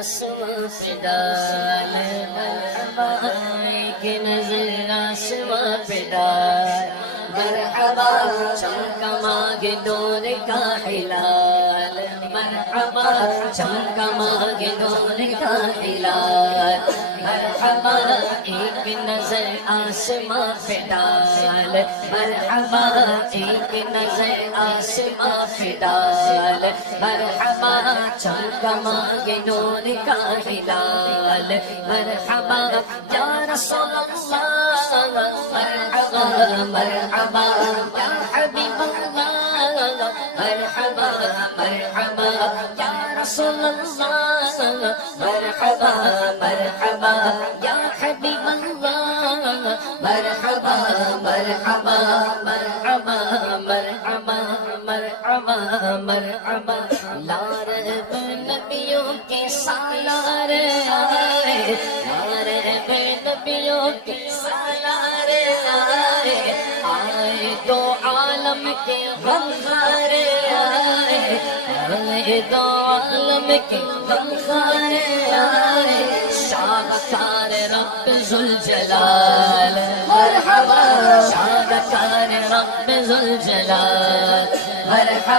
آسمان پہ ڈال، مرحبا ایک نظر آسمان پہ ڈال، مرحبا چمکا ماگ دور کا ہلال، مرحبا چمکا ماگ دور کا ہلال، مرحبا ایک نظر آسمان پہ ڈال، مرحبا ایک نظر آسمان پہ ڈال، مرحبا چمکا ماگ دور کا ہلال، مرحبا یا رسول اللہ، مرحبا مرحبا یا حبیب اللہ، مرحبا مرحبا یا رسول اللہ، مرحبا مرحبا یا حبیب اللہ، مرحبا مرحبا مرحبا مرحبا مرحبا مرحبا، لارب نبیوں کے سالار آئے، لارب نبیوں کے سالار آئے، آئے دو عالم کے غمخار آئے، آئے دو عالم کے غمخار آئے، شاہکار رب ذوالجلال، مرحبا شاہکار رب ذوالجلال، مرحبا